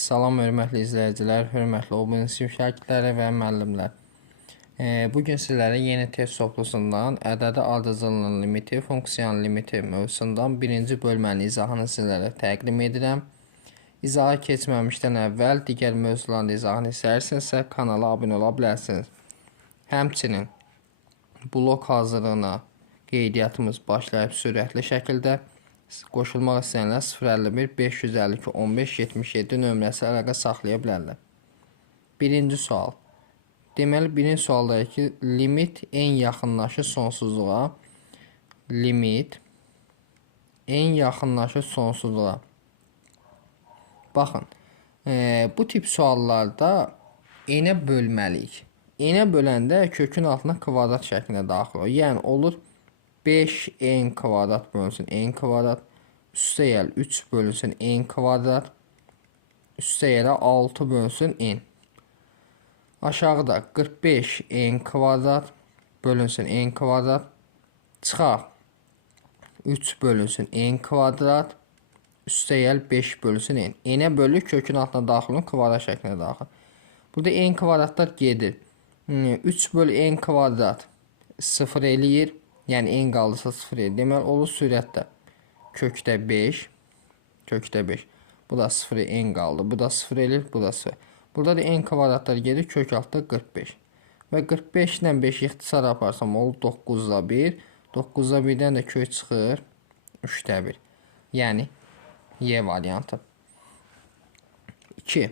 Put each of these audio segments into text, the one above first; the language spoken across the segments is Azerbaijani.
Salam hörmətli izləyicilər, hörmətli OBN sinif şagirdləri və müəllimlər. Bugün sizlərə yeni test toplusundan ədədi ardıcıllığın limiti, funksiyanın limiti mövzusundan birinci bölmənin izahını sizlərə təqdim edirəm. İzaha keçməmişdən əvvəl digər mövzuların izahını istəyirsinizsə kanala abunə ola bilərsiniz. Həmçinin blok hazırlığına qeydiyyatımız başlayıb sürətli şəkildə. Qoşulmaq istəyənlər 051 552 15 77 nömrəsi əlaqə saxlaya bilərlər. Birinci sual. Deməli, birinci sualdayı ki, limit en yaxınlaşır sonsuzluğa. Limit en yaxınlaşır sonsuzluğa. Baxın, bu tip suallarda n-ə bölməliyik. N-ə böləndə kökün altına kvadrat şəklində daxil olur. Yəni olur 5n kvadrat bölünsün n kvadrat, üstə 3 bölünsün n kvadrat, üstə 6 bölünsün n. Aşağıda 45 n kvadrat bölünsün n kvadrat, çıxaq 3 bölünsün n kvadrat, üstə 5 bölünsün n. N-ə bölü kökün altına daxil olun, kvadrat şəklində daxil. Burada n kvadratlar gedir. 3 bölü n kvadrat 0 eləyir. Yəni n qalırsa 0 eləyir. Deməli olur sürətdə kökdə 5. Kökdə 5. Bu da 0 n qaldı. Bu da 0 eləyir. Bu da 0. Burada da n kvadratlar gedir. Kök altda 45. Və 45 ilə 5 ixtisar aparsam olur 9'da 1. 9'da 1'dən də kök çıxır 3'də 1. Yəni Y variantı. 2.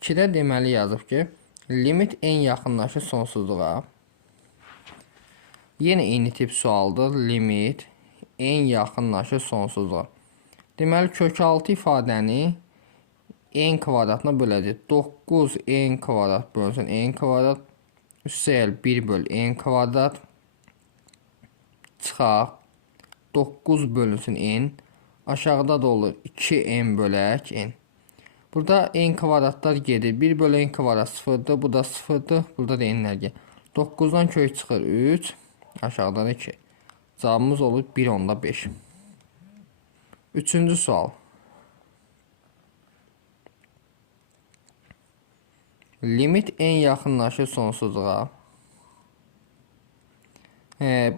2-də deməli yazıb ki, limit en yaxınlaşır sonsuzluğa. Yenə eyni tip sualdır. Limit en yaxınlaşır sonsuzluğa. Deməli, kök 6 ifadəni n kvadratına böləcək. 9n kvadrat bölünsün n kvadrat, üstə 1 böl n kvadrat, çıxaq 9 bölünsün n, aşağıda da olur 2n bölək n. Burada n kvadratlar gedir. 1 böl n kvadrat 0'dır. Bu da 0'dır. Burada da n'lər gedir. 9'dan kök çıxır 3. Aşağıda da 2. Cavabımız olur 1/5. Üçüncü sual. Limit en yaxınlaşır sonsuzluğa.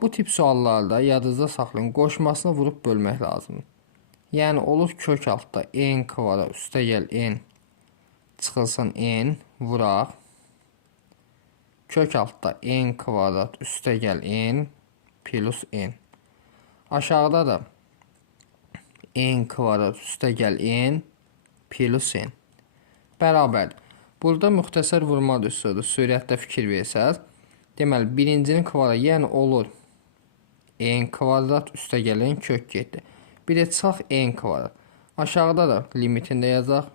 Bu tip suallarda yadınızda saxlayın. Qoşmasını vurup bölmək lazımdır. Yəni olur kök altda n kvadrat üstə n çıxılsın n vuraq. Kök altda n kvadrat üstə n plus n. Aşağıda da n kvadrat üstə n plus n. Bərabər. Burada müxtəsər vurma üsuludur. Sürətdə fikir versəz. Deməli, birincinin kvadratı, yəni olur n kvadrat üstə n kök getdi. Bir də çıxaq n kvadrat. Aşağıda da limitində yazaq.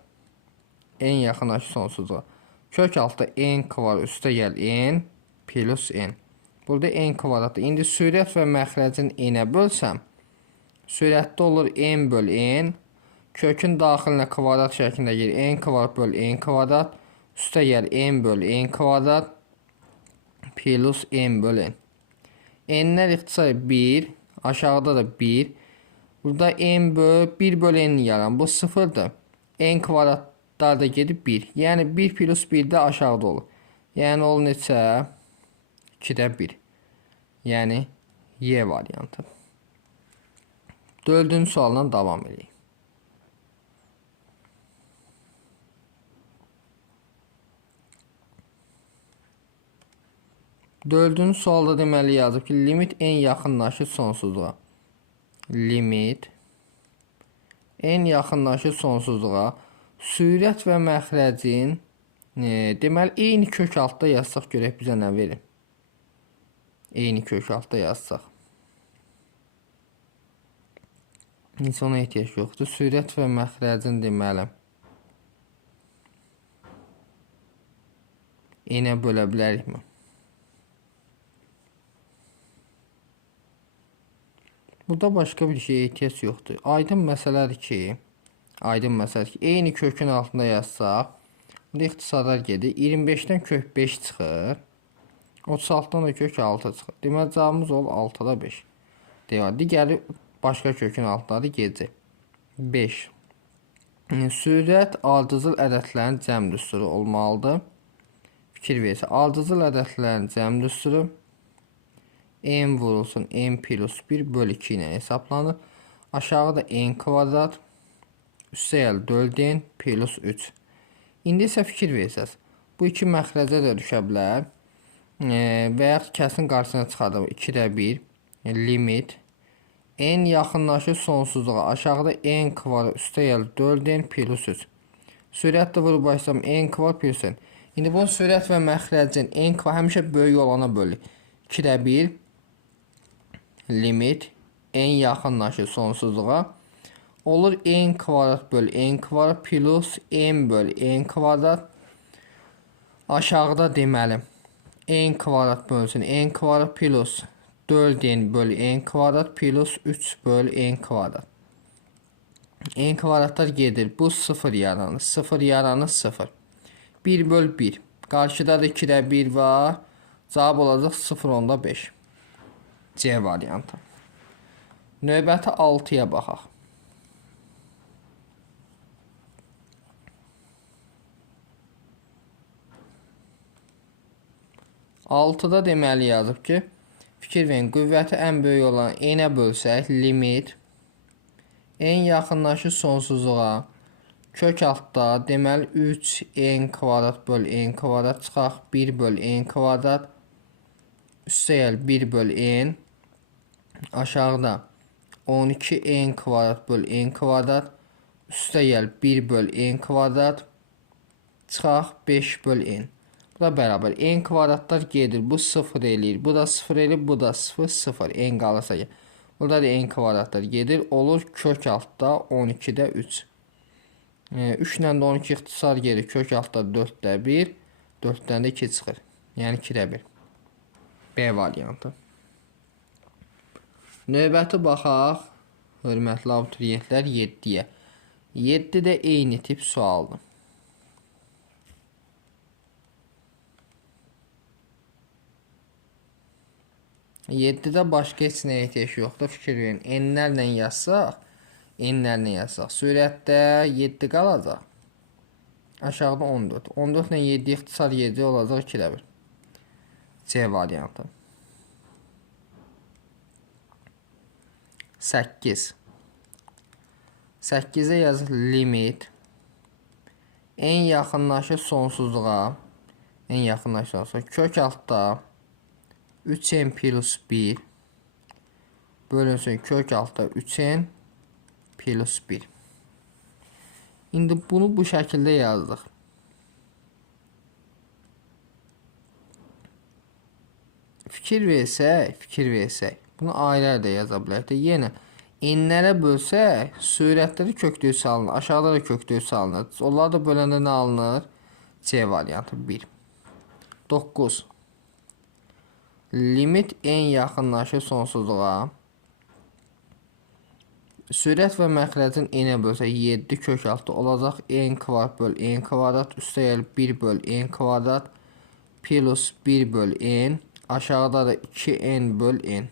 En yaxınlaşır sonsuzluğa. Kök altda n kvadrat üstə n plus n. Burada n kvadratı. İndi sürət və məxrəcin n-ə bölsəm, sürətdə olur n böl n. Kökün daxilinə kvadrat şəklində gedir. N kvadrat böl n kvadrat. Üstə n böl n kvadrat plus n böl n. N'lər ixtisar 1. Aşağıda da 1. Burada n böl 1 böl n yaran. Bu 0'dır. N kvadratlar da gedib 1. Yəni 1 plus 1 də aşağıda olur. Yəni olur neçə? 2'də 1. Yəni Y variantı. 4-cü sualdan davam edək. Dördüncü sualda deməli yazıb ki, limit en yaxınlaşır sonsuzluğa. Limit en yaxınlaşır sonsuzluğa. Sürət və məxrəcin deməli eyni kök altda yazsaq görək bizə nə verir. Eyni kök altda yazsaq. Heç ona ehtiyac yoxdur. Sürət və məxrəcin deməli n-ə bölə bilərikmi? Burada başqa bir şeyə ehtiyac yoxdur. Aydın məsələdir ki, eyni kökün altında yazsaq, burada ixtisarlar gedir. 25'dən kök 5 çıxır. 36'dan da kök 6 çıxır. Deməli, cavabımız olur 6'da 5. Digəri başqa kökün altındadır, gedəcək. 5 Sürət ardıcıl ədədlərin cəm düsturu olmalıdır. Fikir versə, ardıcıl ədədlərin cəm düsturu n vurulsun n plus 1 bölü 2 ilə hesablanır. Aşağıda n kvadrat üstəgəl 4n plus 3. İndi isə fikir versəz, bu iki məxrəcə də düşə bilər və ya kəsin qarşısına çıxardır. 2-də 1 limit n yaxınlaşır sonsuzluğa. Aşağıda n kvadrat üstəgəl 4n plus 3. Sürətlə vurub başlayalım n kvadrat plus n. İndi bunun sürət və məxrəcin n kvadrat həmişə böyük olana bölür. 2-də 1 limit n yaxınlaşır sonsuzluğa. Olur n kvadrat bölü n kvadrat plus n bölü n kvadrat. Aşağıda deməli n kvadrat bölünsün n kvadrat plus 4n bölü n kvadrat plus 3 bölü n kvadrat. N kvadratlar gedir. Bu 0 yaranır. 0 yaranır 0. 1 bölü 1. Qarşıda da 2-də 1 var. Cavab olacaq 0,5. C variantı. Növbəti 6-ya baxaq. 6-da deməli yazıb ki, fikir verin, qüvvəti ən böyük olan n-ə bölsək, limit n yaxınlaşır sonsuzluğa, kök altda deməli 3n kvadrat bölü n kvadrat çıxaq, 1 bölü n kvadrat üstəgəl 1 bölü n, aşağıda 12n kvadrat bölü n kvadrat üstəgəl 1 bölü n kvadrat çıxaq 5 bölü n. Bu da bərabər. N kvadratlar gedir. Bu 0 eləyir. Bu da 0 eləyir. Bu da 0, 0. N qalırsa gəlir. Burada da n kvadratlar gedir. Olur kök altda 12-də 3. 3 ilə də 12 ixtisar gedir. Kök altda 4-də 1. 4-dən də 2 çıxır. Yəni 2-də 1. B variantı. Növbəti baxaq. Hörmətli abituriyentlər 7-yə. 7-də eyni tip sualdır. 7-də başqa heç nəyə ehtiyac yoxdur. Fikir verin. N-lərlə yazsaq, sürətdə 7 qalacaq. Aşağıda 14. 14 ilə 7 ixtisar yedi olacaq 2-də 1. C variantı. 8. 8-ə yazıq limit n yaxınlaşır sonsuzluğa. N yaxınlaşır sonsuzluğa. Kök altda 3n plus 1 bölünsün kök altda 3n plus 1. İndi bunu bu şəkildə yazdıq. Fikir versək, bunu ayrı da yaza bilərik. Yenə n-lərə bölsək, sürətləri köklüyü salınır, aşağıda da köklüyü salınır. Onlar da böləndə nə alınır? C variantı 1. 9. Limit n yaxınlaşır sonsuzluğa. Sürət və məxrəcin n-ə bölsək 7 kök altı olacaq n kvadrat bölü n kvadrat üstəgəl 1 bölü n kvadrat plus 1 bölü n. Aşağıda da 2n bölü n.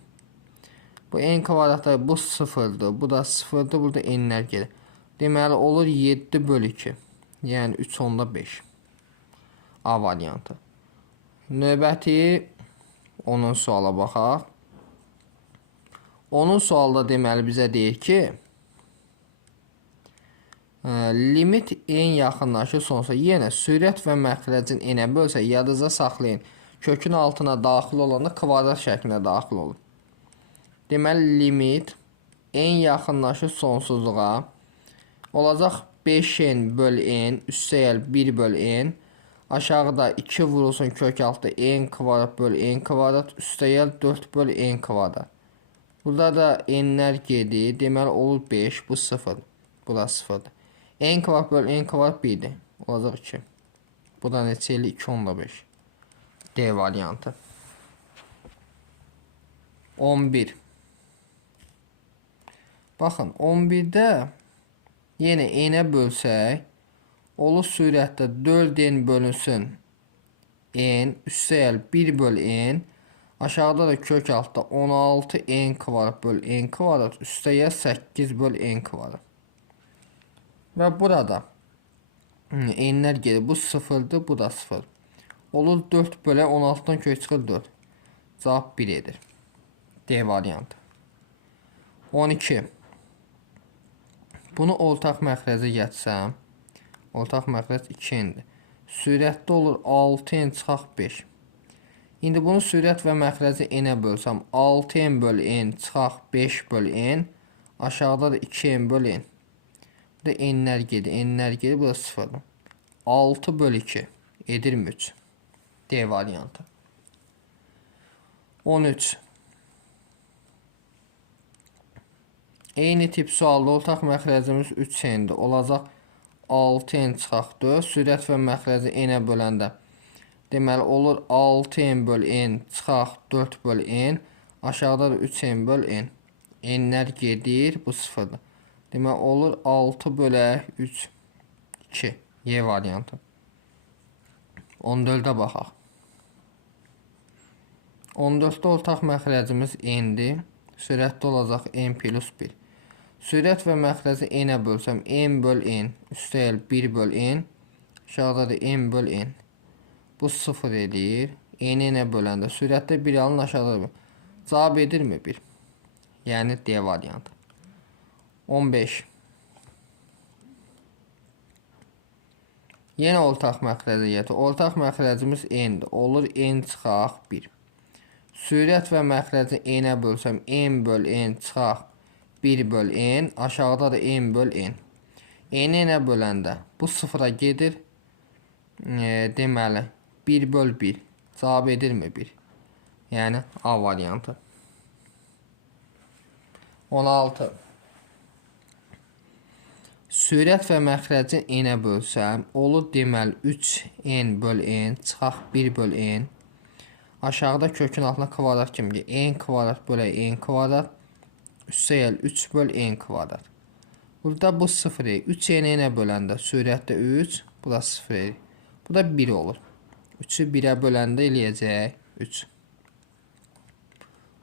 Bu n kvadratlar bu 0'dır. Bu da 0'dır. Burada n'lər gelir. Deməli olur 7 bölü 2. Yəni 3/5. A variantı. Növbəti 10 suala baxaq. 10 sualda deməli bizə deyir ki, limit n yaxınlaşır sonsuza. Yenə sürət və məxrəcin n-ə bölsə yadınızda saxlayın. Kökün altına daxil olanda kvadrat şəklində daxil olur. Deməli limit n yaxınlaşır sonsuzluğa olacaq 5n bölü n üstəgəl 1 bölü n. Aşağıda 2 vurulsun kök altı n kvadrat bölü n kvadrat üstəgəl 4 bölü n kvadrat. Burada da n'lər gedir. Deməli olur 5. Bu 0. Bu da 0'dır. N kvadrat bölü n kvadrat 1'dir. Olacaq 2. Bu da neçə ilə 2/5. D variantı. 11. Baxın 11'də yenə n-ə bölsək olur sürətdə 4n bölünsün n üstəgəl 1 bölü n. Aşağıda da kök altda 16 n kvadrat bölü n kvadrat üstəgəl 8 bölü n kvadrat. Və burada n'lər gedir. Bu 0'dır, bu da 0. Olur 4 bölə 16'dan kök çıxır 4. Cavab 1 edir. D variantı. 12. Bunu ortaq məxrəcə gətsəm, ortaq məxrəc 2n'dir. Sürətdə olur 6n çıxaq 5. İndi bunu sürət və məxrəci n'ə bölsəm, 6n bölü n çıxaq 5 bölü n. Aşağıda da 2n bölü n. Bu da n'lər gedir, n'lər gedir, bu da 0'dır. 6 bölü 2 edirmi 3. D variantı. 13. Eyni tip sualda ortaq məxrəcimiz 3n'dir. Olacaq 6n çıxaq 4. Sürət və məxrəci n'ə böləndə deməli olur 6n bölü n çıxaq 4 bölü n. Aşağıda da 3n bölü n. N'lər gedir, bu 0'dır. Deməli olur 6 bölü 3 2. Y variantı. 14'ə baxaq. 14'də ortaq məxrəcimiz n'dir. Sürətdə olacaq n plus 1. Sürət və məxrəci n'ə bölsəm, n böl n üstəgəl 1 böl n. Aşağıda da n böl n. Bu 0 edir. N'ə böləndə sürətdə 1 alın, aşağıda da 1. Cavab edirmi 1? Yəni D variantı. 15. Yenə ortaq məxrəcə gətir. Ortaq məxrəcimiz n'dir. Olur n çıxaq 1. Sürət və məxrəci n'ə bölsəm, n böl n çıxaq 1 böl n. Aşağıda da n böl n. N'ə böləndə bu 0'a gedir. Deməli 1 böl 1. Cavab edirmi 1? Yəni A variantı. 16. Sürət və məxrəci n'ə bölsəm, olur deməli 3n böl n çıxaq 1 böl n. Aşağıda kökün altına kvadrat kimi n kvadrat bölə n kvadrat üstəgəl 3 böl n kvadrat. Burada bu 0 edir. 3n'ə böləndə sürətdə 3, bu da 0 edir. Bu da 1 olur. 3'ü 1'ə böləndə eləyəcək 3.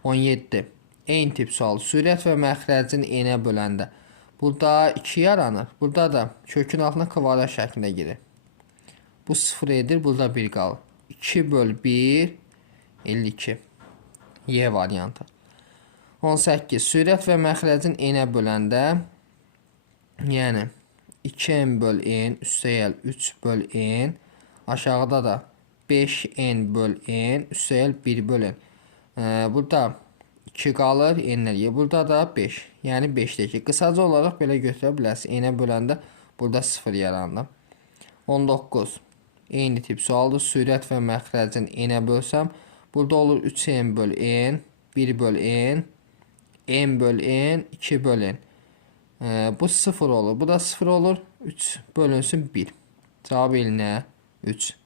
17. Eyni tip sual. Sürət və məxrəcin n'ə böləndə burada 2 yaranır. Burada da kökün altına kvadrat şəklində gedir. Bu 0 edir. Burada 1 qalır. 2 böl 1 52. Y variantı. 18. Sürət və məxrəcin n'ə böləndə yəni 2n böl n üstəgəl 3 böl n. Aşağıda da 5n böl n üstəgəl 1 böl n. Burada 2 qalır, n'lər. Burada da 5. Yəni 5'dəki. Qısaca olaraq belə götürə bilərsiniz. N'ə böləndə burada 0 yaranır. 19. Eyni tip sualdır. Sürət və məxrəcin n'ə bölsəm, burada olur 3n böl n, 1 böl n, n böl n, 2 böl n. Bu 0 olur. Bu da 0 olur. 3 bölünsün 1. Cavab elinə 3.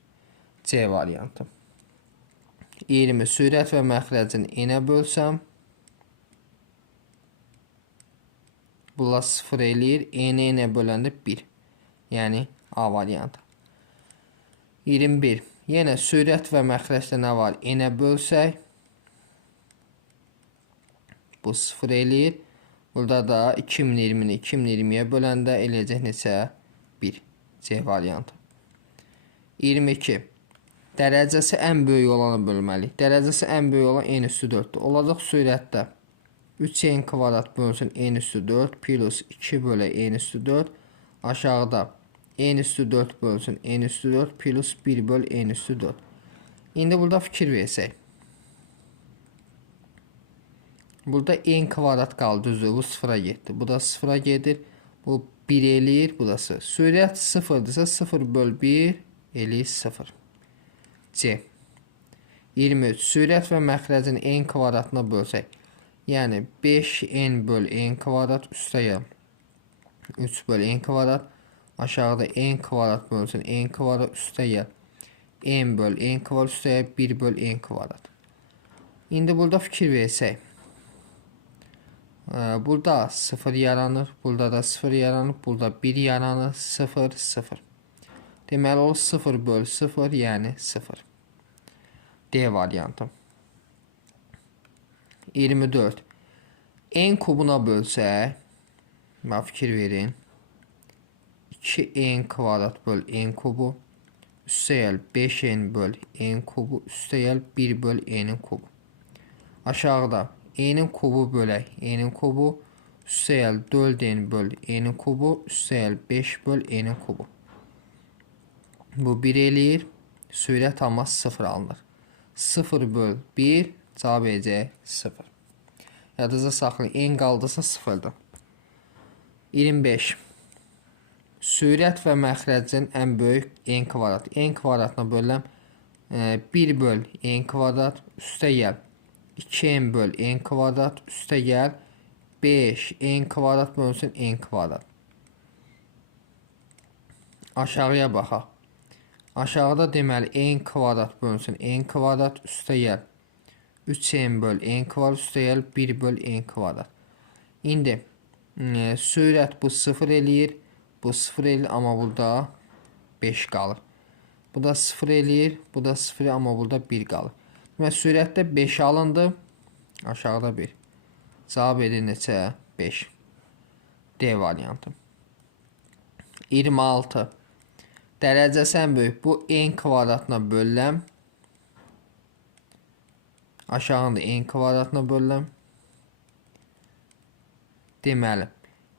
C variantı. 20. Sürət və məxrəcin n'ə bölsəm, bunlar 0 eləyir. N'ə böləndə 1. Yəni A variantı. 21. Yenə sürət və məxrəcdə nə var? N'ə bölsək, bu 0 eləyir. Burada da 2020'ni 2020'yə böləndə eləyəcək neçə? 1. C variantı. 22. Dərəcəsi ən böyük olanı bölməliyik. Dərəcəsi ən böyük olan n üstü 4'dür. Olacaq sürətdə 3n kvadrat bölünsün n üstü 4 plus 2 bölə n üstü 4. Aşağıda n üstü 4 bölünsün n üstü 4 plus 1 böl n üstü 4. İndi burada fikir versək. Burada n kvadrat qaldı, düzdür. Bu 0'a getdi. Bu da 0'a gedir. Bu 1 eləyir. Bu da 0. Sürət 0'dırsa 0 böl 1 eləyir 0. C. 23. Sürət və məxrəcin n kvadratına bölsək. Yəni 5n böl n kvadrat üstəgəl 3 böl n kvadrat. Aşağıda n kvadrat bölünsün n kvadrat üstəgəl n böl n kvadrat üstəgəl 1 böl n kvadrat. İndi burada fikir versək. Burada 0 yaranır. Burada da 0 yaranır. Burada 1 yaranır. 0, 0. Deməli o 0 böl 0 yəni 0. D variantı. 24. N kubuna bölsək, fikir verin. 2n kvadrat böl n kubu üstəgəl 5n böl n kubu üstəgəl 1 böl n'in kubu. Aşağıda n'in kubu bölək n'in kubu üstəgəl 4n böl n'in kubu üstəgəl 5 böl n'in kubu. Bu 1 eləyir. Sürət amma 0 alınır. 0 böl 1 cavab edəcək 0. Yadınızda saxlayın. N qaldısa 0'dır. 25. Sürət və məxrəcin ən böyük n kvadrat. N kvadratına bölülən 1 böl n kvadrat üstəgəl 2n böl n kvadrat üstəgəl 5 n kvadrat bölünsün n kvadrat. Aşağıya baxaq. Aşağıda deməli n kvadrat bölünsün n kvadrat üstəgəl 3n böl n kvadrat üstəgəl 1 böl n kvadrat. İndi sürət bu 0 eləyir. Bu 0 eləyir amma burada 5 qalır. Bu da 0 eləyir. Bu da 0 amma burada 1 qalır. Və sürətdə 5 alındı. Aşağıda 1. Cavab edir neçə? 5. D variantı. 26. Dərəcəsi ən böyük. Bu n kvadratına bölüləm. Aşağında n kvadratına bölüləm. Deməli,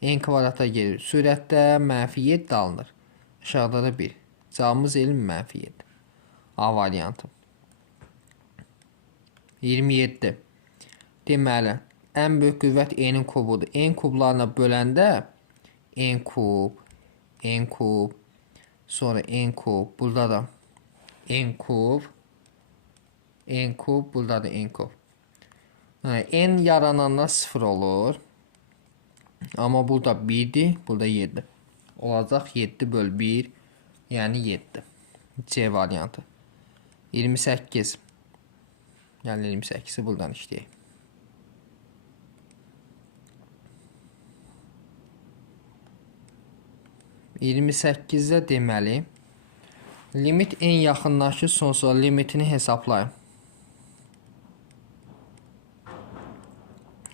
n kvadrata gelir. Sürətdə -7 alınır. Aşağıda da 1. Cavabımız elm -7. A variantı. 27. Deməli, ən böyük qüvvət n'in kubudur. N kublarına böləndə n kub, sonra n kub, burada da n kub, burada da n kub. N yarananlar 0 olur. Amma burada 1'dir, burada 7. Olacaq 7 böl 1, yəni 7. C variantı. 28. Yəni 28'i buradan işləyək. %28'də deməli, limit en yaxınlaşır sonsuza limitini hesablayın.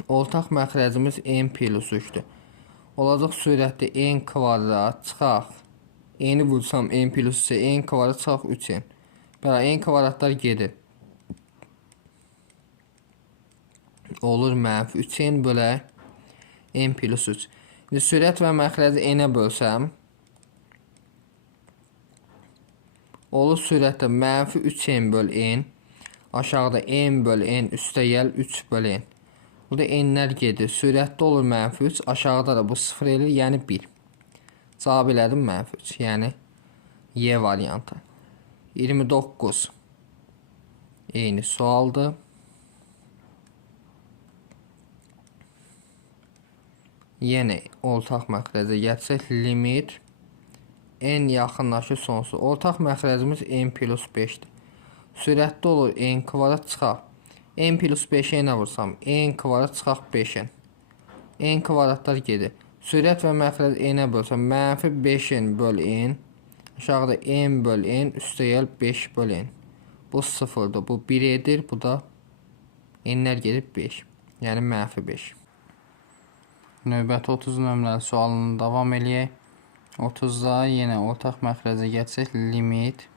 Ortaq məxrəcimiz n plus 3'dür. Olacaq sürətdə n kvadrat çıxaq. N'i vursam n plus 3'ə n kvadrat çıxaq 3n. Belə n kvadratlar gedir. Olur -3n bölək n plus 3. İndi sürət və məxrəci n'ə bölsəm, olur sürətdə -3n böl n. Aşağıda n böl n üstəgəl 3 böl n. Burada n'lər gedir. Sürətdə olur -3. Aşağıda da bu 0 eləyir, yəni 1. Cavab elədim -3. Yəni Y variantı. 29. Eyni sualdır. Yenə ortaq məxrəcə gətsək, limit n yaxınlaşır sonsuz. Ortaq məxrəcimiz n plus 5'dir. Sürətdə olur n kvadrat çıxaq. N plus 5'ə nə vursam? N kvadrat çıxaq 5n. N kvadratlar gedir. Sürət və məxrəc n'ə bölsəm, -5n böl n. Aşağıda n böl n üstəgəl 5 böl n. Bu 0'dır. Bu 1 edir. Bu da n'lər gedib 5. Yəni -5. Növbəti 30 nömrəli sualını davam eləyək. 30'da yenə ortaq məxrəcə gətsək, limit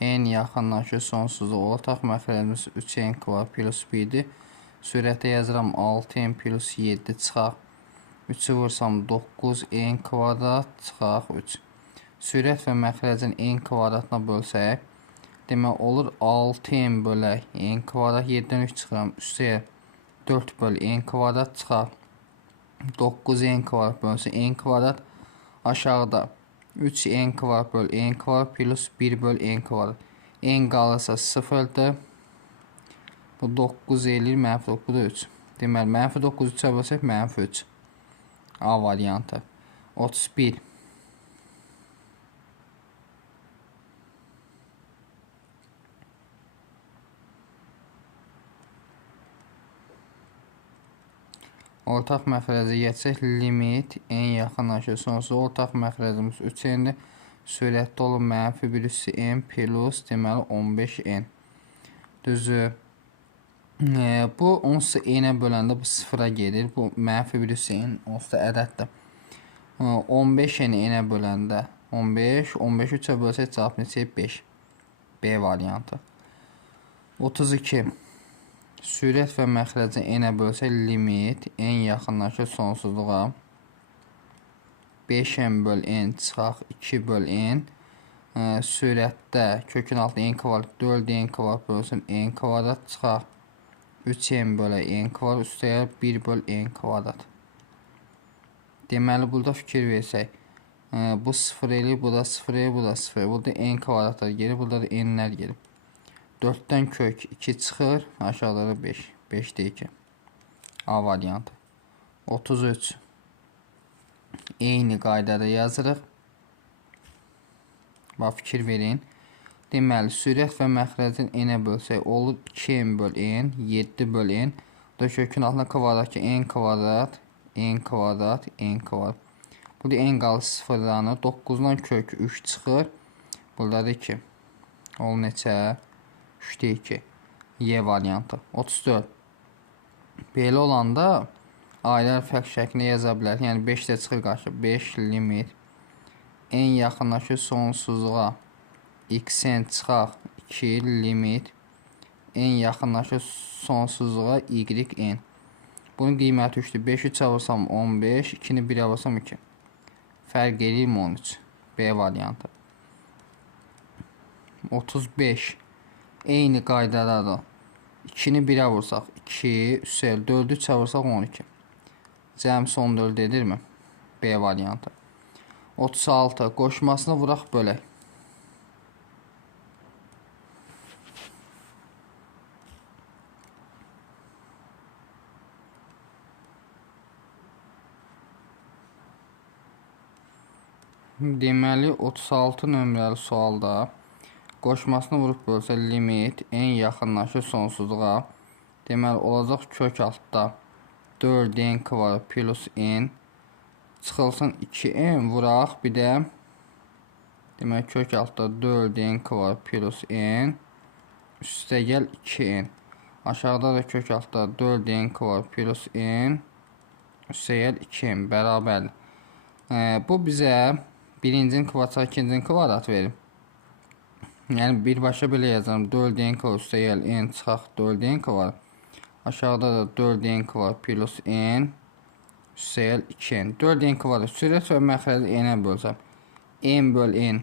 n yaxınlaşır sonsuza. Ortaq məxrəcimiz 3n kvadrat plus 1'dir. Sürətə yazıram 6n plus 7 çıxaq. 3'ü vursam 9n kvadrat çıxaq 3. Sürət və məxrəcin n kvadratına bölsək, demək olur 6n bölək n kvadrat, 7'dən 3 çıxıram. Üstəyə 4 böl n kvadrat çıxaq. 9n kvadrat bölünsün n kvadrat. Aşağıda 3n kvadrat böl n kvadrat plus 1 böl n kvadrat. N qalırsa 0'dır. Bu 9 eləyir, -9, bu da 3. Deməli, -9 3'ə bölsək, -3. A variantı. 31. Ortaq məxrəcə gətsək, limit n yaxınlaşır sonsuza. Ortaq məxrəcimiz 3n'dir. Sürətdə olur -1/n plus deməli 15n. Düzü. Bu onsuz n'ə böləndə bu 0'a gedir. Bu -1/n onsuz da ədəddir. 15-ni n-ə böləndə 15, 15 3-ə bölsək cavab neçə? 5. B variantı. 32. Sürət və məxrəci n-ə bölsək limit n yaxınlaşır sonsuzluğa. 5n böl n çıxaq 2 böl n. Sürətdə kökün altında n kvadrat 4n kvadrat bölsün n kvadrat çıxaq 3n bölə n kvadrat üstəyə 1 böl n kvadrat. Deməli burada fikir versək, bu 0 eləyir, bu da 0 eləyir, bu da 0 eləyir. Burada n kvadratlar gelir, burada da n'lər gelir. 4-dən kök 2 çıxır, aşağıda da 5. 5-də 2. A variantı. 33. Eyni qaydada yazırıq. Bax, fikir verin. Deməli, sürət və məxrəcin n-ə bölsək olur 2n böl n, 7 böl n. Bu da kökün altına kvadrat ki, n kvadrat, n kvadrat, n kvadrat. Burada n qalır sıfırlanır. 9-dan kök 3 çıxır. Burada da 2. Ol neçə? 3-də 2. Y variantı. 34. Belə olanda aylar fərq şəklində yaza bilər. Yəni 5-də çıxır qarşı. 5 limit. N yaxınlaşır sonsuzluğa. X-n çıxaq 2 limit. N yaxınlaşır sonsuzluğa y-n. Bunun qiyməti 3-dür. 5-i 3-ə vursam 15, 2-ni 1-ə vursam 2. Fərq edir mi 13? B variantı. 35. Eyni qaydadadır. 2-ni 1-ə vursaq 2, üstəlik 4-ü 3-ə vursaq 12. Cəmsi 14 edirmi? B variantı. 36. Qoşmasını vuraq bölək. Deməli 36 nömrəli sualda qoşmasını vurub bölsə limit n yaxınlaşır sonsuzluğa. Deməli olacaq kök altda 4n kvadrat plus n çıxılsın 2n vuraq bir də deməli kök altda 4n kvadrat plus n üstə gəl 2n. Aşağıda da kök altda 4n kvadrat plus n üstə gəl 2n bərabərdir. Bu bizə birincinin kvadrat, ikincinin kvadrat verir. Yəni birbaşa belə yazarım. 4n kvadrat üstə gəl n çıxaq 4n kvadrat. Aşağıda da 4n kvadrat plus n üstə gəl 2n. 4n kvadrat sürət və məxrəci n-ə bölsəm. N böl n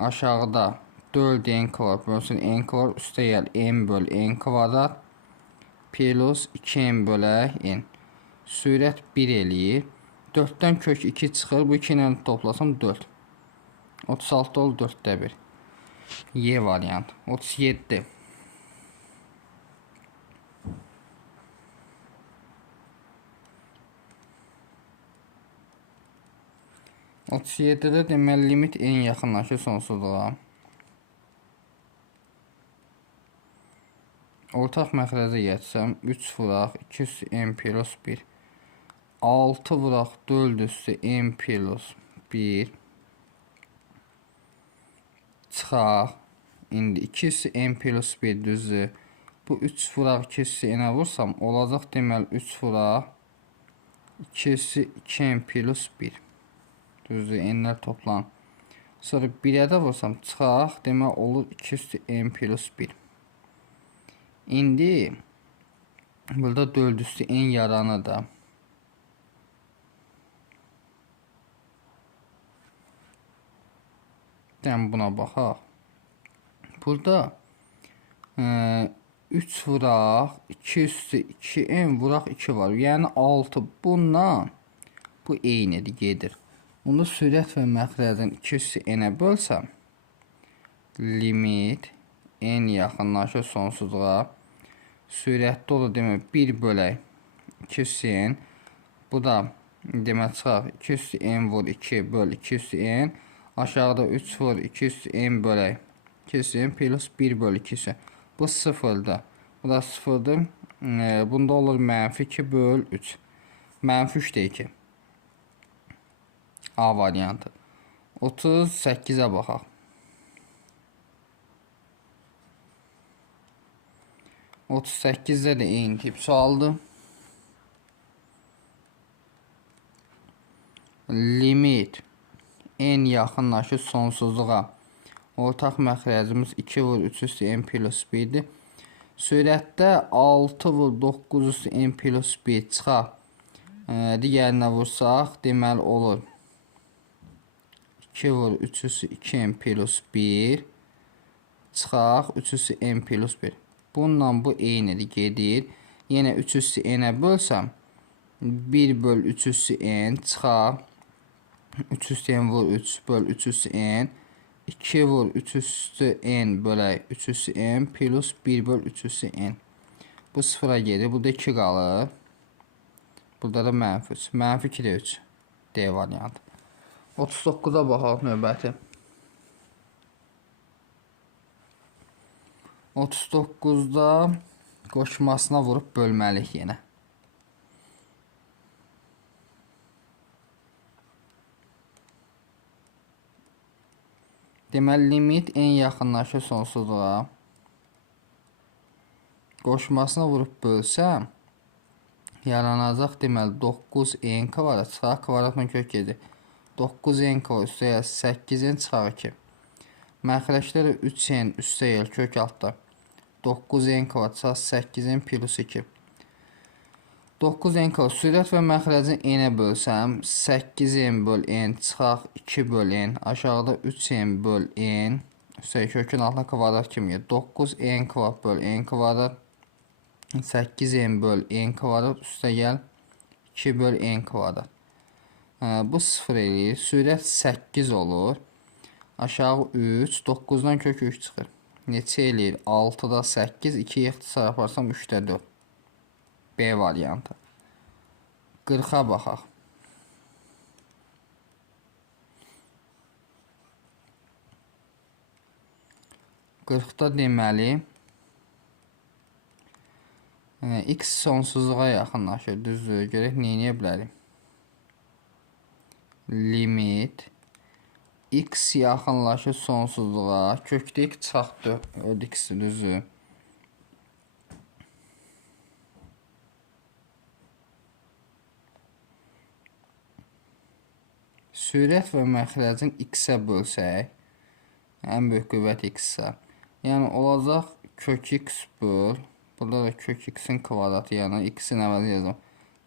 aşağıda 4n kvadrat bölsün n kvadrat üstə gəl n böl n kvadrat plus 2n bölə n. Sürət 1 eləyir. 4-dən kök 2 çıxır. Bu 2 ilə toplasam 4. 36 ol 4-də 1. Y variantı. 37. Deməli limit n yaxınlaşır sonsuzluğa. Ortaq məxrəcə gətsəm 3 vuraq 2 üstü n plus 1. 6 vuraq 4 üstü n plus 1. Çıxaq. İndi 2 üstü n plus 1 düzdür. Bu 3 vuraq 2 üstü n-ə vursam olacaq deməli 3 vuraq 2 üstü 2n plus 1. Düzdür, n-lər toplan. Sonra 1-ə də vursam çıxaq deməli olur 2 üstü n plus 1. İndi burada 4 üstü n yaranır da. Yəni buna baxaq. Burada 3 vuraq 2 üstü 2n vuraq 2 var. Yəni 6 bundan bu eynidir, gedir. Bunu sürət və məxrəcin 2 üstü n-ə bölsəm limit n yaxınlaşır sonsuzluğa. Sürətdə olur demək 1 bölək 2 üstü n. Bu da demək çıxaq 2 üstü n vur 2 böl 2 üstü n. Aşağıda 3 vur 2 üstü n bölək 2 üstü n plus 1 böl 2 üstü. Bu 0'da. Bu da 0'dır. Bunda olur mənfi 2 böl 3. Mənfi 3'də 2. A variantı. 38'ə baxaq. 38'də də eyni tip sualdır. limit n yaxınlaşır sonsuzluğa. Ortaq məxrəcimiz 2 vur 3 üstü n plus 1-dir. Sürətdə 6 vur 9 üstü n plus 1 çıxar. Digərinə vursaq, deməli olur 2 vur 3 üstü 2n plus 1 çıxaq 3 üstü n plus 1. Bununla bu eynidir, gedir. Yenə 3 üstü n-ə bölsəm 1 böl 3 üstü n çıxaq 3 üstü n vur 3 böl 3 üstü n 2 vur 3 üstü n bölək 3 üstü n plus 1 böl 3 üstü n. Bu sıfıra gedir. Burada 2 qalır. Burada da mənfi 3. Mənfi 2 də 3. D variantı. 39-a baxaq növbəti. 39-da qoşmasına vurub bölməliyik yenə. Deməli, limit n yaxınlaşır sonsuzluğa. Qoşmasına vurub bölsəm, yaranacaq deməli 9n kvadrat çıxaq kvadratla kök gedir. 9n kvadrat üstə gəl 8n çıxaq 2. Məxrəcdə 3n üstə gəl kök altda. 9n kvadrat çıxaq 8n plus 2. 9n kvadrat sürət və məxrəcin n-ə bölsəm 8n böl n çıxaq 2 böl n. Aşağıda 3n böl n üstə kökün altına kvadrat kimi gedir. 9n kvadrat böl n kvadrat 8n böl n kvadrat üstə gəl 2 böl n kvadrat. Bu 0 eləyir. Sürət 8 olur. Aşağı 3. 9-dan kök 3 çıxır. Neçə eləyir? 6-da 8. 2 ixtisar yaparsam 3-də 4. B variantı. 40-a baxaq. 40-da deməli x sonsuzluğa yaxınlaşır. Düzdür. Görək nə edə bilərik? Limit x yaxınlaşır sonsuzluğa. Kökdə x çıxaq 4 x-dir. Düzdür. Sürət və məxrəcin x-ə bölsək, ən böyük qüvvət x-ə. Yəni, olacaq kök x böl, burada da kök x-in kvadratı, yəni x-in əvəzi yazım.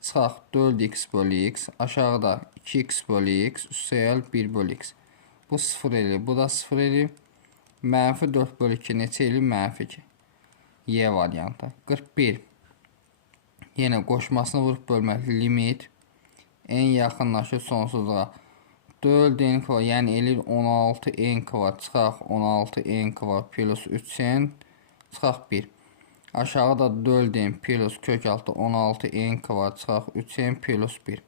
Çıxaq 4x bölü x, aşağıda 2x bölü x, üstə gəl 1 bölü x. Bu 0 eləyir, bu da 0 eləyir. Mənfi 4 bölü 2 neçə eləyir? Mənfi 2. Y variantı. 41. Yenə qoşmasını vurub bölmək, limit n yaxınlaşır sonsuzluğa. 4n kvadrat, yəni eləyir 16n kvadrat, çıxaq 16n kvadrat plus 3n, çıxaq 1. Aşağıda 4n plus kök altı 16n kvadrat, çıxaq 3n plus 1.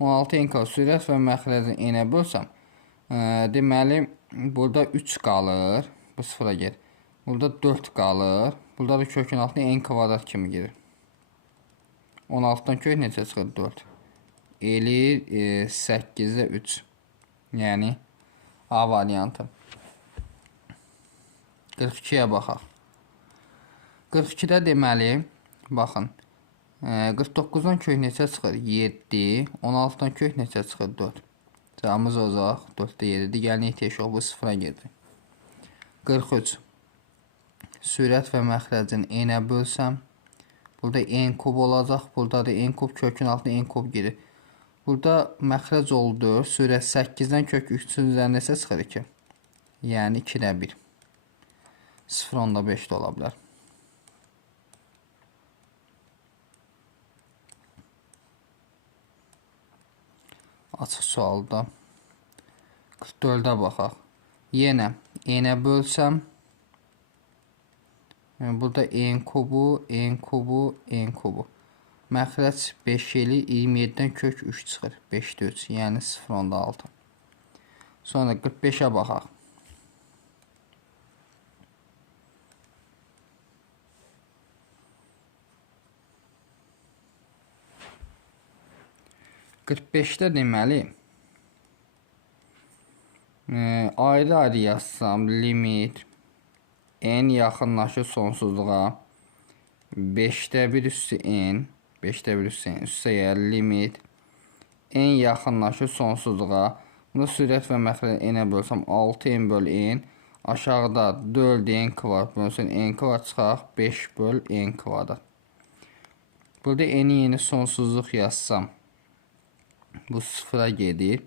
16n kvadrat sürət və məxrəcin n-ə bölsəm, deməli, burada 3 qalır, bu sıfıra gedir. Burada 4 qalır, burada da kökün altına n kvadrat kimi gedir. 16-dan kök necə çıxır? 4. Eləyir 8-də 3. Yəni A variantı. 42-yə baxaq. 42-də deməli, baxın, 49-dan kök neçə çıxır? 7. 16-dan kök neçə çıxır? 4. Cavabımız olacaq 4-də 7. Digərini ihtiyaç yox, bu sıfıra gedir. 43. Sürət və məxrəcin n-ə bölsəm, burada n kub olacaq, burada da n kub kökün altına n kub girir. Burada məxrəc oldu 4, sürət 8-dən kök 3-ün üzərində isə çıxır 2. Yəni 2-də 1. 0.5 də ola bilər. Açıq sualda 44-də baxaq. Yenə n-ə bölsəm, burada n kubu, n kubu, n kubu. Məxrəc 5 eli 27-dən kök 3 çıxır. 5-də 3, yəni 0.6. Sonra 45-ə baxaq. %45-də deməli, ayrı-ayrı yazsam, limit n yaxınlaşır sonsuzluğa 5-də 1 üstü n, 5-də 1 üstü n, üstə gəl limit n yaxınlaşır sonsuzluğa. Bunda sürət və məxrəc n-ə bölsəm 6n böl n. Aşağıda 4n kvadrat bölsün n kvadrat çıxaq 5 böl n kvadrat. Burada n-i yeni sonsuzluq yazsam bu sıfıra gedir.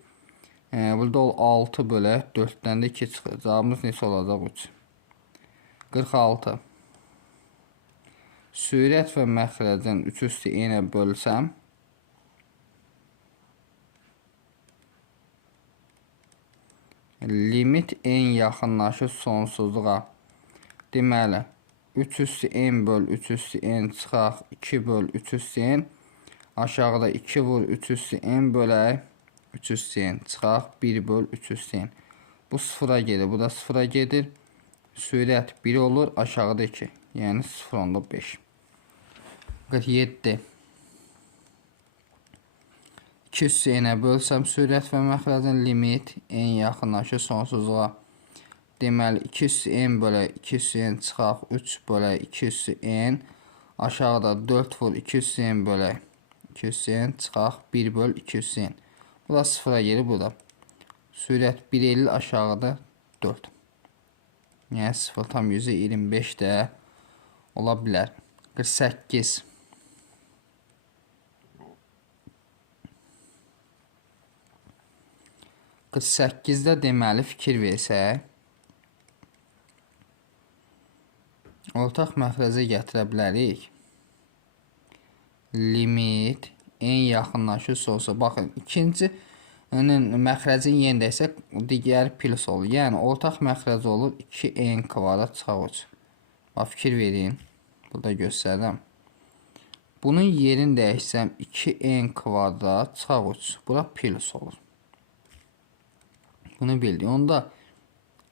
Burada 6 bölə 4-dən də 2 çıxır. Cavabımız neçə olacaq? 3. 46. Sürət və məxrəcin 3 üstü n-ə bölsəm limit n yaxınlaşır sonsuzluğa. Deməli 3 üstü n böl 3 üstü n çıxaq 2 böl 3 üstü n. Aşağıda 2 vur 3 üstü n bölək 3 üstü n çıxaq 1 böl 3 üstü n. Bu sıfıra gedir, bu da sıfıra gedir. Sürət 1 olur, aşağıda 2. Yəni 0.5. 47. 2 üstü n-ə bölsəm sürət və məxrəcin limit n yaxınlaşır sonsuzluğa. Deməli 2 üstü n bölə 2 üstü n çıxaq 3 bölə 2 üstü n. Aşağıda 4 vur 2 üstü n bölə 2 üstü n çıxaq 1 böl 2 üstü n. Bu da sıfıra gelir, bu da. Sürət 1 elir, aşağıda 4. Yəni 0,25 də ola bilər. 48. 48-də deməli fikir versək, ortaq məxrəcə gətirə bilərik. Limit n yaxınlaşır sonsuza. Baxın, ikincinin məxrəcin yendəysək, digər plus olur. Yəni ortaq məxrəc olur 2n kvadrat çıxaq 3. Bax, fikir verin. Burada göstərəm. Bunun yerini dəyişsəm 2n kvadrat çıxaq 3. Bura plus olur. Bunu bildik. Onda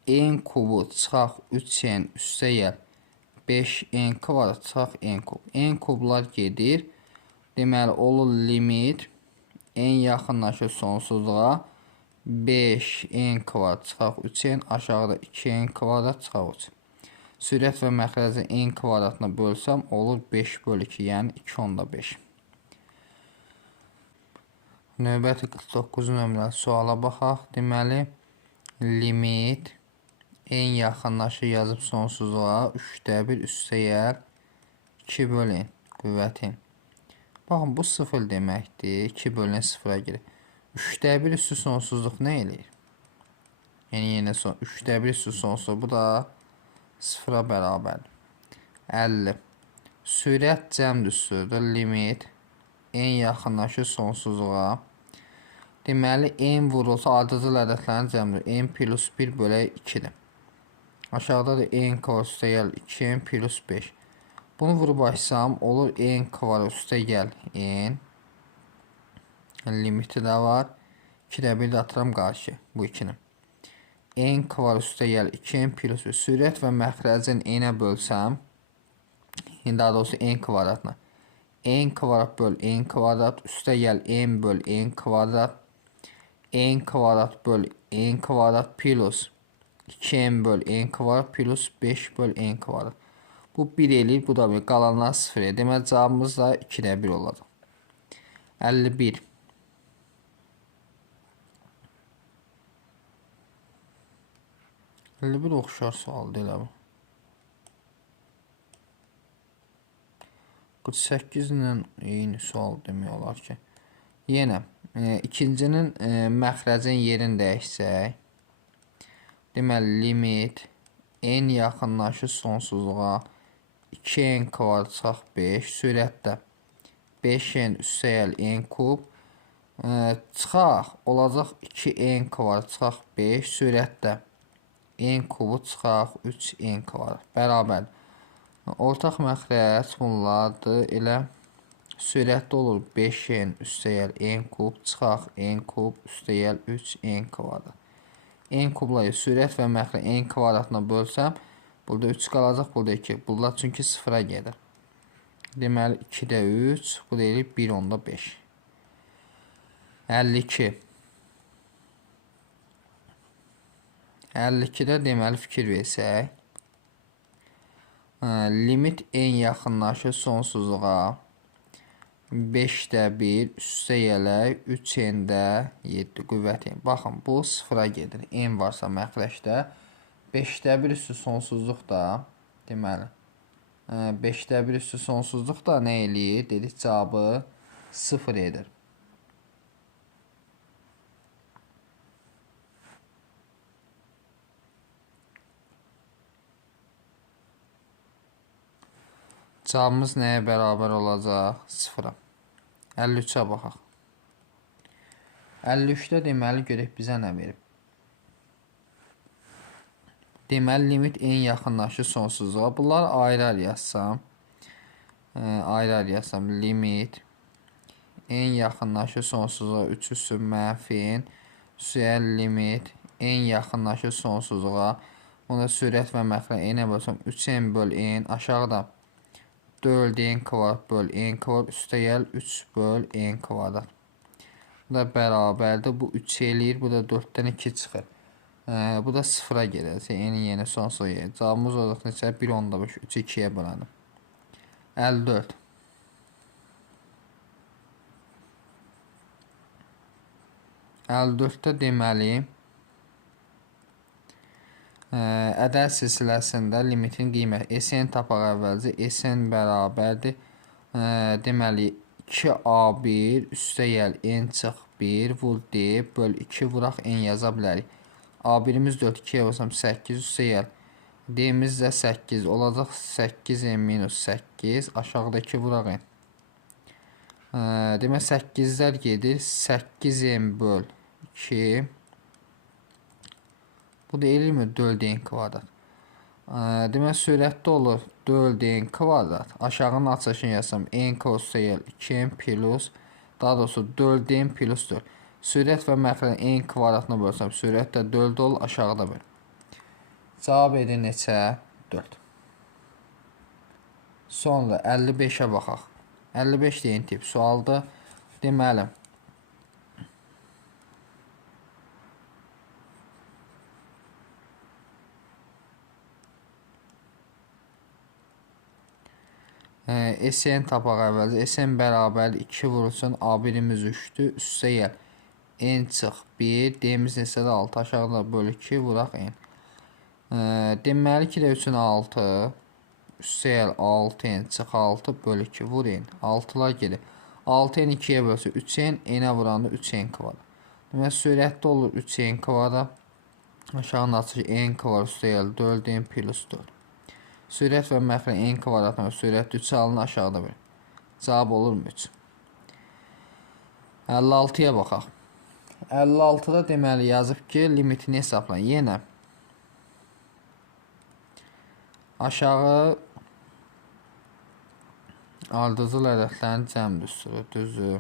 n kubu çıxaq 3n üstə gəl 5n kvadrat çıxaq n kub. N kublar gedir. Deməli olur limit n yaxınlaşır sonsuzluğa 5n kvadrat çıxaq 3n, aşağıda 2n kvadrat çıxaq 3. Sürət və məxrəci n kvadratına bölsəm olur 5 böl 2, yəni 2.5. Növbəti 49 nömrəli suala baxaq. Deməli limit n yaxınlaşır yazıb sonsuzluğa 3də 1 üstə gəl 2 böl n qüvvətin. Baxın, bu 0 deməkdir. 2 bölünə 0-a girir. 3də 1 üstü sonsuzluq nə eləyir? Yəni yenə 3də 1 üstü sonsuzluq. Bu da 0-a bərabərdir. 50. Sürət cəm düsturudur. Limit n yaxınlaşır sonsuzluğa. Deməli n vurulsa ardıcıl ədədlərin cəmidir. N plus 1 bölək 2-dir. Aşağıda da n kvadrat üstə gəl 2n plus 5. Bunu vurub açsam olur n kvadrat üstə gəl n. Limiti də var. 2də 1 də atıram qarşı bu 2-nin. N kvadrat üstə gəl 2n plus 1. Sürət və məxrəcin n-ə bölsəm, daha doğrusu n kvadratına. N kvadrat böl n kvadrat üstə gəl n böl n kvadrat. N kvadrat böl n kvadrat plus 2n böl n kvadrat plus 5 böl n kvadrat. Bu 1 eləyir, bu da 1. Qalanlar 0 eləyir. Deməli cavabımız da 2də 1 olacaq. 51. Bir oxşar sual deyil bu. 48 ilə eyni sual demək olar ki. Yenə ikincinin məxrəcin yerini dəyişsək. Deməli limit n yaxınlaşır sonsuzluğa 2n kvadrat çıxaq 5. Sürətdə 5n üstə gəl n kub. Çıxaq olacaq 2n kvadrat çıxaq 5. Sürətdə n kubu çıxaq 3n kvadrat. Bərabər. Ortaq məxrəc bunlardır. Elə sürətdə olur 5n üstə gəl n kub çıxaq n kub üstə gəl 3n kvadrat. N kublayı sürət və məxrəc n kvadratına bölsəm, burada 3 qalacaq, burada 2. Bunlar çünki 0-a gedir. Deməli 2də 3, bu deyilir 1.5. 52. 52-də deməli fikir versək, limit n yaxınlaşır sonsuzluğa 5-də 1 üstə gələk 3n-də 7 qüvvət n. Baxın, bu sıfıra gedir. N varsa məxrəcdə 5-də 1 üstü sonsuzluq da, deməli, 5-də 1 üstü sonsuzluq da nə eləyir? Dedik, cavabı 0 edir. Cavabımız nəyə bərabər olacaq? 0-a. 53-ə baxaq. 53-də deməli, görək bizə nə verib. Deməli, limit n yaxınlaşır sonsuzluğa. Bunları ayrı yazsam. Limit n yaxınlaşır sonsuzluğa 3 üstü mənfi n. Limit n yaxınlaşır sonsuzluğa. Bunda sürət və məxrə n-ə bölsəm 3n böl n. Aşağıda 4n kvadrat böl n kvadrat üstə gəl 3 böl n kvadrat. Bu da bərabərdir. Bu 3 eləyir. Bu da 4-dən 2 çıxır. Bu da 0-a gedəcək. N-in yeni sonsuz gedir. Cavabımız olacaq neçə? 1/5. 3-ü 2-yə bölənir. 54. Də deməli, ədəd silsiləsində limitin qiyməti SN tapaq əvvəlcə. SN bərabərdir. Deməli, 2A1 üstə gəl N çıx 1 vur D böl 2 vuraq N yaza bilərik. A1'imiz 4, 2'ye basam 8 üstə gəl. D'miz də 8 olacaq. 8N minus 8 aşağıdakı vuraq N. Demək 8'lər gedir. 8N böl 2. Bu da eləyirmi? 4N kvadrat. Demək sürətdə olur 4N kvadrat. Aşağının açılışını yazsam N kvadrat üstə gəl 2N plus, daha doğrusu 4N plus 4. Sürət və məxrəni n kvadratına bölsəm, sürət də 4 olur, aşağıda böl. Cavab edir neçə? 4. Sonra 55-ə baxaq. 55 deyin tip sualdır. Deməli, SN tapaq əvvəlcə. SN bərabər 2 vurulsun. A1'imiz 3'dür. Üstə gəl. N çıx 1, D'miz neçədə 6, aşağıda böl 2, vuraq N. Deməli ki də 3'ün 6, üstə gəl 6N çıx 6, böl 2, vur N. 6'lar gedir. 6N 2'yə bölsə 3N, N'ə vuranda 3N kvadrat. Deməli, sürətdə olur 3N kvadrat. Aşağının açışı N kvadrat üstə gəl 4N plus 4. Sürət və məxrə N kvadratına sürət 3 alınır, aşağıda böl. Cavab olur mu 3? 56'ya baxaq. 56'da deməli yazıb ki, limitini hesablayın. Yenə aşağı ardıcıl ədədlərin cəm düsturu düzü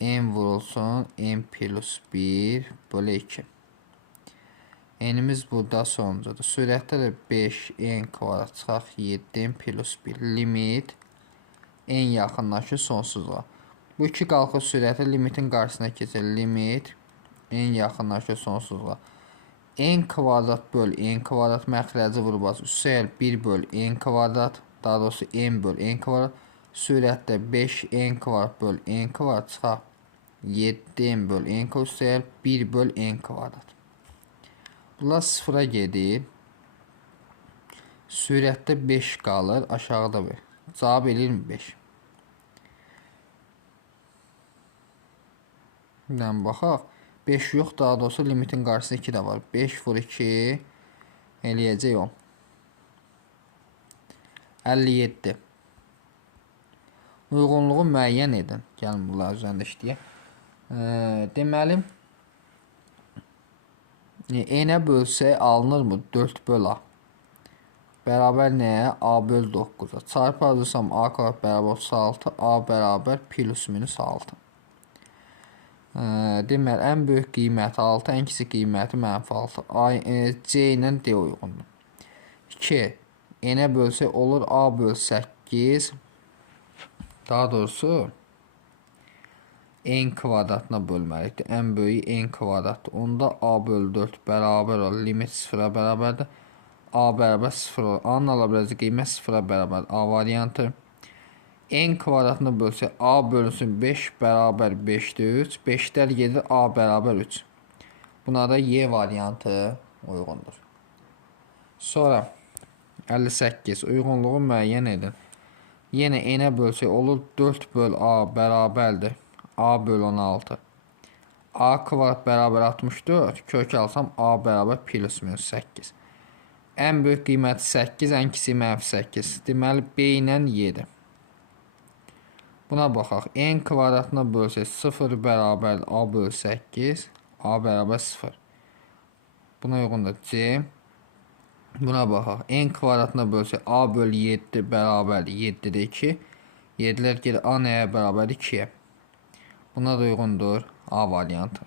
n vurulsun n plus 1 bölü 2. N'imiz burada sonuncudur. Sürətdə də 5n kvadrat çıxaq 7n plus 1. Limit n yaxınlaşır sonsuzluğa. Bu iki qalxır sürəti limitin qarşısına keçir. Limit n yaxınlaşır sonsuzluğa. N kvadrat böl n kvadrat məxrəci vurulması. Üstəgəl 1 böl n kvadrat. Daha doğrusu n böl n kvadrat. Sürətdə 5n kvadrat böl n kvadrat çıxaq 7n böl n kvadrat. Üstəgəl 1 böl n kvadrat. Bunlar sıfıra gedir. Sürətdə 5 qalır. Aşağıda ver. Cavab eləyir mi 5? Buradan baxaq. 5 yox, daha doğrusu limitin qarşısında 2 də var. 5 vur 2 eləyəcək 10. 57. Uyğunluğu müəyyən edin. Gəlin bunlar üzərində işləyək. Deməli, n-ə bölsək alınırmı? 4 böl a. Bərabər nəyə? A böl 9'a. Çarpı adırsam a kvadrat bərabər 36, a bərabər plus minus 6. Deməli, ən böyük qiyməti 6, ən kiçik qiyməti -6. C ilə D uyğundur. 2. N-ə bölsək olur A böl 8. Daha doğrusu N kvadratına bölməlikdir. Ən böyük N kvadratdır. Onda A böl 4 bərabər olur. Limit 0'a bərabərdir. A bərabər 0 olur. A'nın ala biləcək qiymət 0'a bərabərdir. A variantı. n kvadratına bölsək a bölünsün 5 bərabər 5-dir 3. 5'lər gedir a bərabər 3. Buna da y variantı uyğundur. Sonra 58 uyğunluğu müəyyən edin. Yenə n-ə bölsək olur 4 böl a bərabərdir a böl 16. A kvadrat bərabər 64. Kök alsam a bərabər plus minus 8. Ən böyük qiyməti 8, ən kiçik -8. Deməli b ilə y-dir. Buna baxaq. N kvadratına bölsək 0 bərabər a böl 8. A bərabər 0. Buna uyğundur c. Buna baxaq. N kvadratına bölsək a böl 7 bərabər 7-dir 2. 7'lər gedir a nəyə bərabər 2'yə. Buna da uyğundur a variantı.